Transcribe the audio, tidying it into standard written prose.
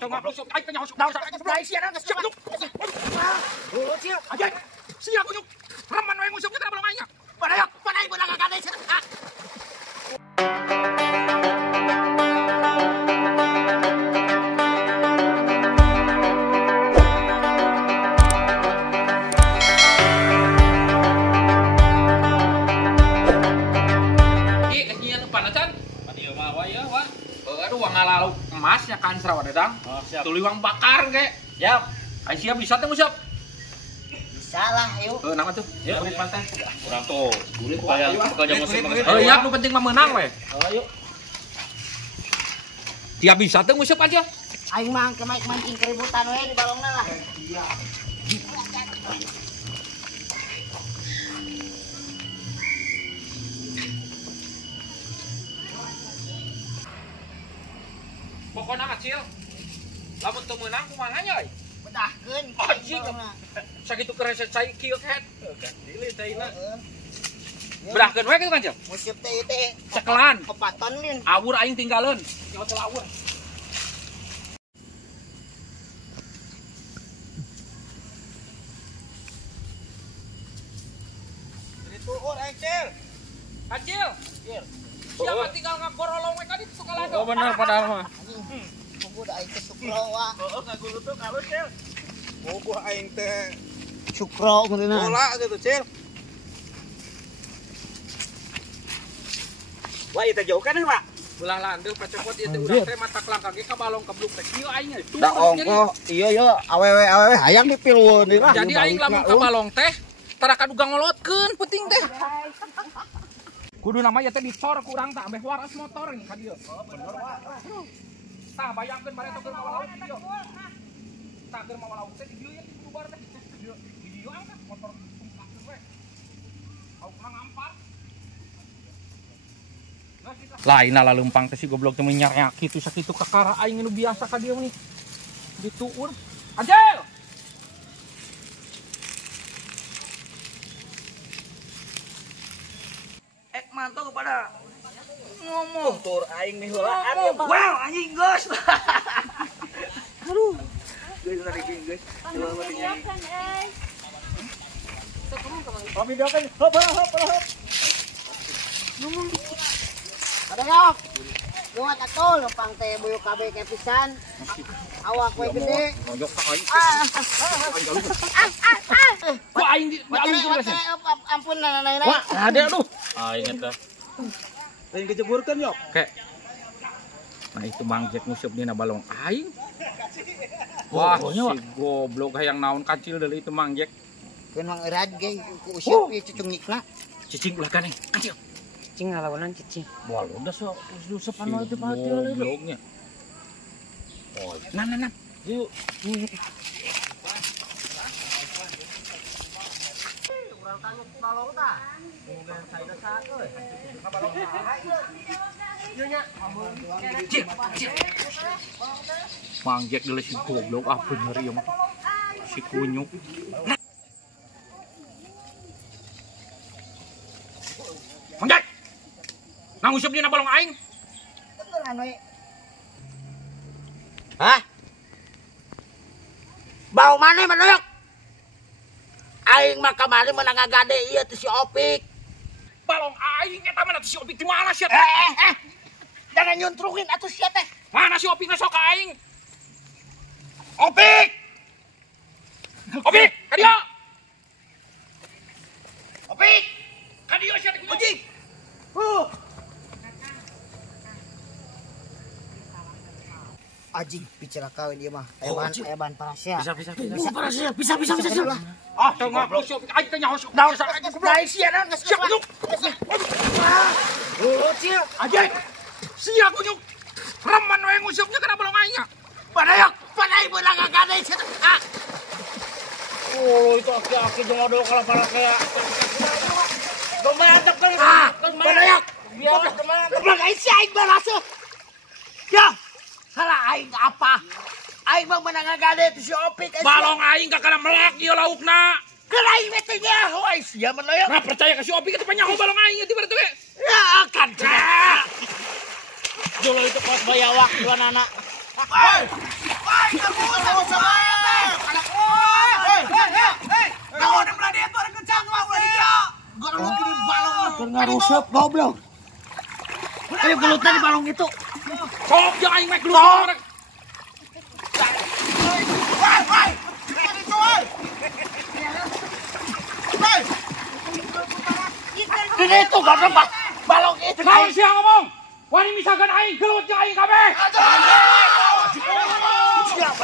tengah kusuk aing teh nyaho. Daun sak sebelah isi ada geus ceuk. Oh, cia. Aja. Sia kunyuk. Raman we ngusupnya kana belum aing. Badayak, panai beunang gade cenah. Ngalalu emasnya kan serawa dedang. Oh, siap. Tuli uang bakar ge. Siap. Ai siap bisa teh siap. Bisa lah, yuk. Nama tuh. Ya, kulit pantai. Kurang tuh. Kulit kayak kerja musim. Oh iya, nu penting mah menang we. Oh, yuk. Tiap bisa teh nguseup aja. Aing mah ke mancing keributan we di balongna lah. Iya. Pokoknya kecil, lamun teu meunang kumaha nya euy? Bedahkeun. Anjing. Sakitu kerasa cai kieu head. Dilih teuina. Bedahkeun we kitu kan, Cil? Musip teh ieu teh. Cekelan. Kepaton lin. Awur aing tinggalin. Nyawa teh awur. Itu aing Cil. Kacil. Cil. Siapa tinggal ngagorolong we kan itu sukalado. Oh bener padahal mah. Tunggu da aing teh sukro wa. Heeh ngagulu tuh kalau Cil. Bogoh aing teh Sukro geuna. bola gitu Cil. Wah itu jauh kan Pak? Belah landeu pacepot ieu teh urang teh mata kelangkang ge ka balong kebluk teh kieu aing teh. Da ongkoh iya ya awewe hayang dipilweun deui lah. Jadi aing lamun ka balong teh tara kaduga ngolotkeun penting teh. Kudu nama ya teh dicor ku urang teh ambeh waras motor nih ka dieu. Oh bener Pak. Tah bayangkeun bare teh keur mawalauk di dieu. Tah keur mawalauk teh di dieu ya kudu bar teh di dieu. Di dieu angkat motor tumpahkeun we. Au kurang ngampar. Lain lah lempang teh si goblok teh nyaryak kitu sakitu kakara aing nu biasa ka dieu nih. Dituun. Anjel. Mantap kepada ngomong tur aing nih heula. Wow, anjing geus. Aduh. Geus tadi geus. Coba mati nyanyi. Oh, videokeun. Hop. Ngomong. Ada yok. Luat atuh lempang teh buyuk kabeh ke pisan. Awak we gede. Nojok ka aing. Ku aing di alus geus. Ampun nana. Wah, ada aduh. Aing eta. Lain kejeburkeun yok. Oke. Nah itu Mang Jack nguseup dina balong aing. Wah, si goblok hayang naon kacil deui itu Mang Jack. Keun Mang Erad ge ku useup ieu cucungikna. Cicing ulah kaneng. Kacil. Cicing ngalawanan cicing. Wah, udah usepan mah itu pati deui. Gobloknya. Oh, nah. Yuk. Urang tangguh balong tah. Kemudian saya saat euy. Balong tah. Ieu nya. Cik. Mang Jack deuleu si goblok ah bener ieu mah. Si kunyuk. Mang Jack. Nang useup dina balong aing. Beneran we. Hah? Bau mana menurut? Aing mah kamari menang gade ieu teh si Opik. Balong aing eta mah si Opik di mana sia? Jangan nyuntrukin atuh sia teh. Mana si Opik sok ka aing? Opik! Opik, ka dieu. Opik! Ka dieu sia teh. Anjing. Anjing bicara kawin ieu mah. Aya bahan parasia. Bisa. Ah, tengah si Opik aing teh nyaho. Daun sak sia naon geus siap. Oh, cia. Anjing. Sia kunyuk. Reman we ngusupnya kana balong aing. Badayak, panai beunang gade cenah. Oh itu aki-aki jodoh kalau para kayak. Gomantep kan. Badayak. Biar teman. Goblok aing si aing baraseuh. Ya. Salah aing apa? Aing mah menang gade teh si Opik. Balong aing ka kana melak ieu laukna. Keur aing mah teh nyaho aya sia mah ya. Nah percaya ka si Opik teh panyaho balong aing ti berarti we. Ya kan. Jolo itu pas bayawak dua anak. Ngarusep goblok. Ayo gelutan di balong itu. Sok jeung aing mah gelut. Gini itu goblok balong itu. Naon sia ngomong? Wani misalkan aing gelut jeung aing kabeh. Siap,